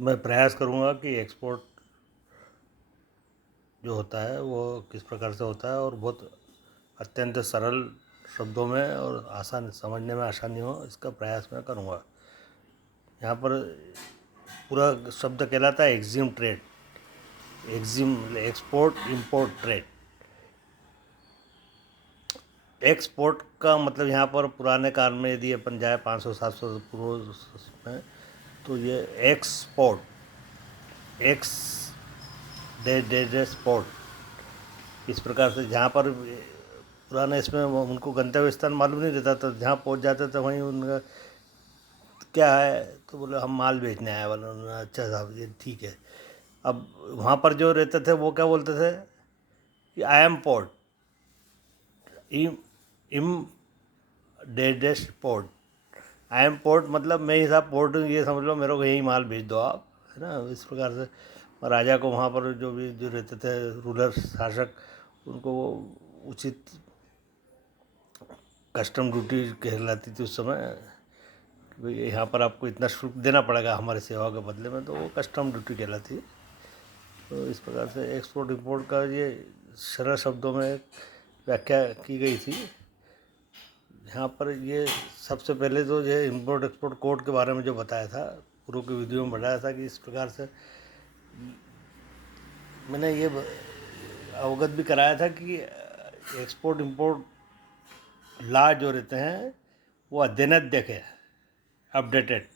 मैं प्रयास करूँगा कि एक्सपोर्ट जो होता है वो किस प्रकार से होता है और बहुत अत्यंत सरल शब्दों में और आसान समझने में आसानी हो, इसका प्रयास मैं करूँगा। यहाँ पर पूरा शब्द कहलाता है EXIM trade. EXIM export import trade. Export का मतलब यहाँ पर पुराने काल में यदि अपन जाए 500-700 पूर्व में, तो ये एक्सपोर्ट एक्स डे स्पोर्ट इस प्रकार से, जहाँ पर पुराने इसमें उनको गंतव्य स्थान मालूम नहीं रहता था, जहाँ पहुँच जाते थे वहीं उनका क्या है, तो बोले हम माल बेचने आए वाले। उन्होंने अच्छा साहब ये ठीक है। अब वहाँ पर जो रहते थे वो क्या बोलते थे कि आई एम पोर्ट, इम डेडेस्ट पोर्ट। आई एम पोर्ट मतलब मैं ही साहब पोर्ट हूँ, ये समझ लो, मेरे को यही माल भेज दो आप, है ना। इस प्रकार से राजा को वहाँ पर जो भी जो रहते थे रूलर शासक, उनको वो उचित कस्टम ड्यूटी कहलाती थी उस समय, कि भाई यहाँ पर आपको इतना शुल्क देना पड़ेगा हमारी सेवा के बदले में, तो वो कस्टम ड्यूटी कहलाती है। तो इस प्रकार से एक्सपोर्ट इंपोर्ट का ये सरल शब्दों में व्याख्या की गई थी। यहाँ पर ये सबसे पहले तो ये इंपोर्ट एक्सपोर्ट कोड के बारे में जो बताया था, पूर्व की वीडियो में बताया था कि इस प्रकार से मैंने ये अवगत भी कराया था कि एक्सपोर्ट इंपोर्ट लॉ जो रहते हैं वो अद्यतन है, अपडेटेड,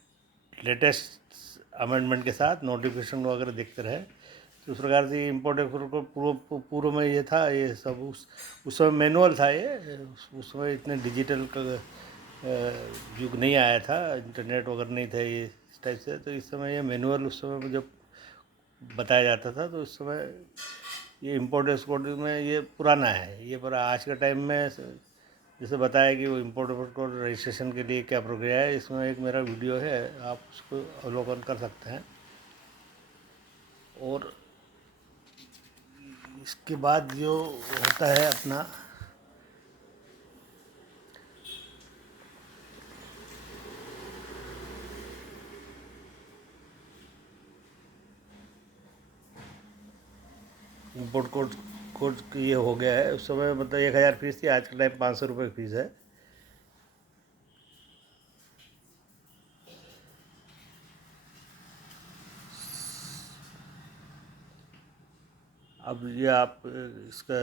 लेटेस्ट अमेंडमेंट के साथ नोटिफिकेशन वगैरह देखते रहे। तो उस प्रकार से इम्पोर्ट एक्सपोर्ट को पूर्व में ये था, ये सब उस समय मैनुअल था। ये उस समय इतने डिजिटल का युग नहीं आया था, इंटरनेट वगैरह नहीं था ये इस टाइप से। तो इस समय ये मैनुअल उस समय जब बताया जाता था, तो उस समय ये इम्पोर्ट एक्सपोर्ट में ये पुराना है ये। पर आज के टाइम में जैसे बताया कि वो इम्पोर्ट एक्सपोर्ट को रजिस्ट्रेशन के लिए क्या प्रक्रिया है, इसमें एक मेरा वीडियो है, आप उसको अवलोकन कर सकते हैं। और इसके बाद जो होता है अपना इम्पोर्ट कोड कोड ये हो गया है। उस समय मतलब 1000 फीस थी, आज के टाइम 500 रुपये फीस है। अब ये आप इसका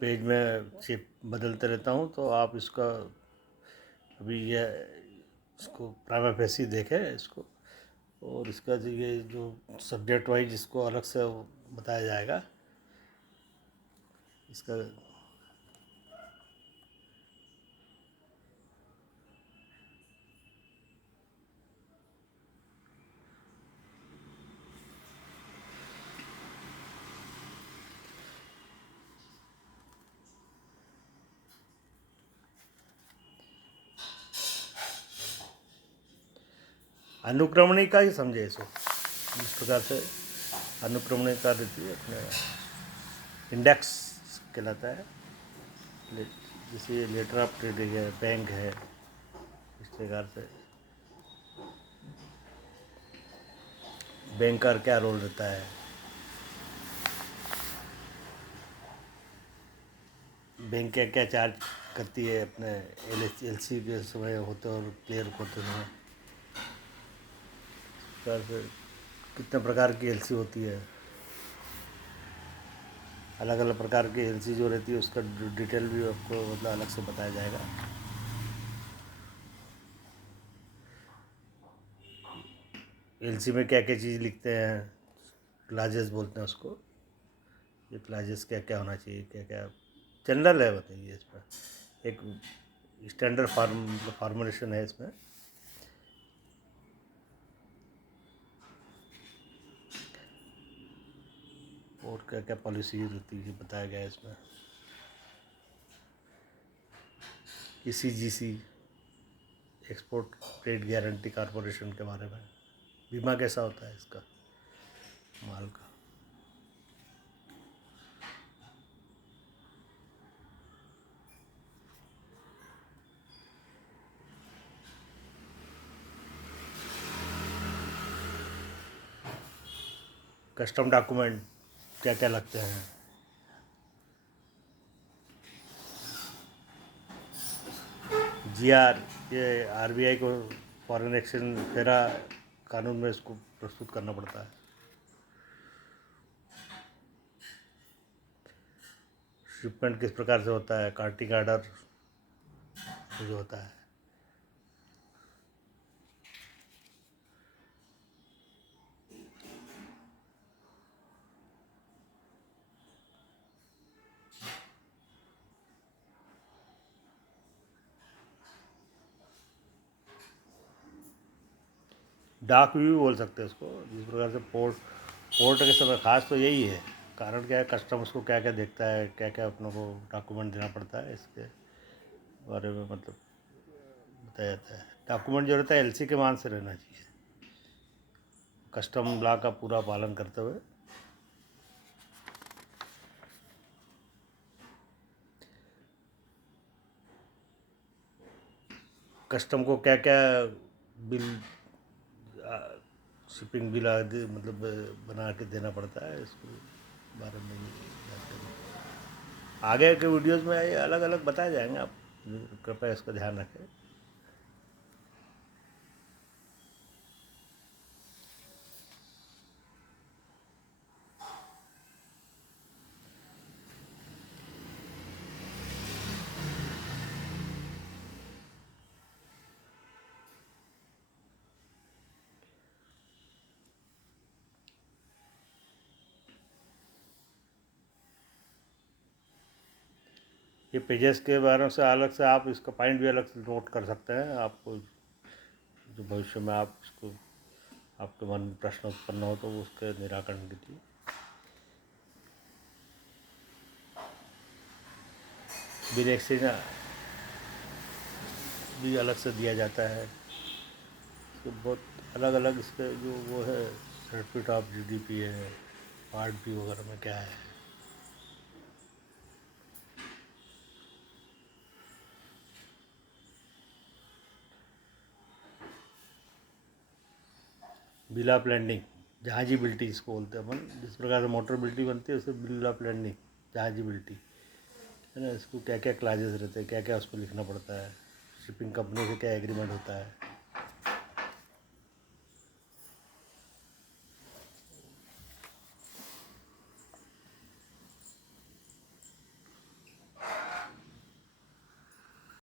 पेज में चिप बदलते रहता हूँ, तो आप इसका अभी ये इसको प्राइमा फेसी देखें इसको, और इसका जो ये जो सब्जेक्ट वाइज इसको अलग से बताया जाएगा इसका। अनुक्रमणिका ही समझे इसको, इस प्रकार से अनुक्रमणिका रहती है, अपने इंडेक्स कहलाता है। जैसे लेटर ऑफ ट्रेडिंग है, बैंक है, इस प्रकार से बैंक का क्या रोल रहता है, बैंक क्या क्या चार्ज करती है अपने एलसी के समय होते और क्लियर होते समय, इस प्रकार से कितने प्रकार की एलसी होती है, अलग अलग प्रकार की एलसी जो रहती है उसका डिटेल भी आपको मतलब अलग से बताया जाएगा। एलसी में क्या क्या चीज़ लिखते हैं, क्लाजेस बोलते हैं उसको, ये क्लाजेस क्या क्या होना चाहिए, क्या क्या जनरल है बताइए। इसमें एक स्टैंडर्ड फार्मूलेशन है इसमें। और क्या क्या पॉलिसी रहती है बताया गया है इसमें। ECGC, export trade guarantee corporation के बारे में, बीमा कैसा होता है इसका माल का। कस्टम डॉक्यूमेंट क्या क्या लगते हैं, जीआर, ये आरबीआई को फॉरेन एक्सचेंज फेरा कानून में इसको प्रस्तुत करना पड़ता है। शिपमेंट किस प्रकार से होता है, कार्टिंग आर्डर जो होता है, डाक भी बोल सकते हैं उसको। जिस प्रकार से पोर्ट के समय खास तो यही है, कारण क्या है, कस्टम्स को क्या क्या देखता है, क्या क्या अपनों को डॉक्यूमेंट देना पड़ता है, इसके बारे में मतलब बताया जाता है। डॉक्यूमेंट जो रहता है एलसी के मान से रहना चाहिए, कस्टम लॉ का पूरा पालन करते हुए। कस्टम को क्या क्या बिल, शिपिंग बिल आदि मतलब बना के देना पड़ता है, इसके बारे में जानते। आगे के वीडियोस में ये अलग अलग बताए जाएंगे, आप कृपया इसका ध्यान रखें। ये पेजेस के बारे में से अलग से आप इसका पॉइंट भी अलग से नोट कर सकते हैं। आपको जो भविष्य में आप इसको, आपके मन में प्रश्न उत्पन्न हो तो उसके निराकरण के लिए बिल एक्सचेंज भी अलग से दिया जाता है। इसके बहुत अलग अलग इसके जो वो है, सर्टिफिकेट ऑफ जीडीपी है, पार्ट बी वगैरह में क्या है। बिल ऑफ लैंडिंग, जहाजी बिल्टी इसको बोलते हैं अपन। जिस प्रकार से मोटर बिल्टी बनती है उससे बिल ऑफ लैंडिंग, जहाजी बिल्टी है ना। इसको क्या क्या क्लाजेस रहते हैं, क्या क्या उस पर लिखना पड़ता है, शिपिंग कंपनी से क्या एग्रीमेंट होता है,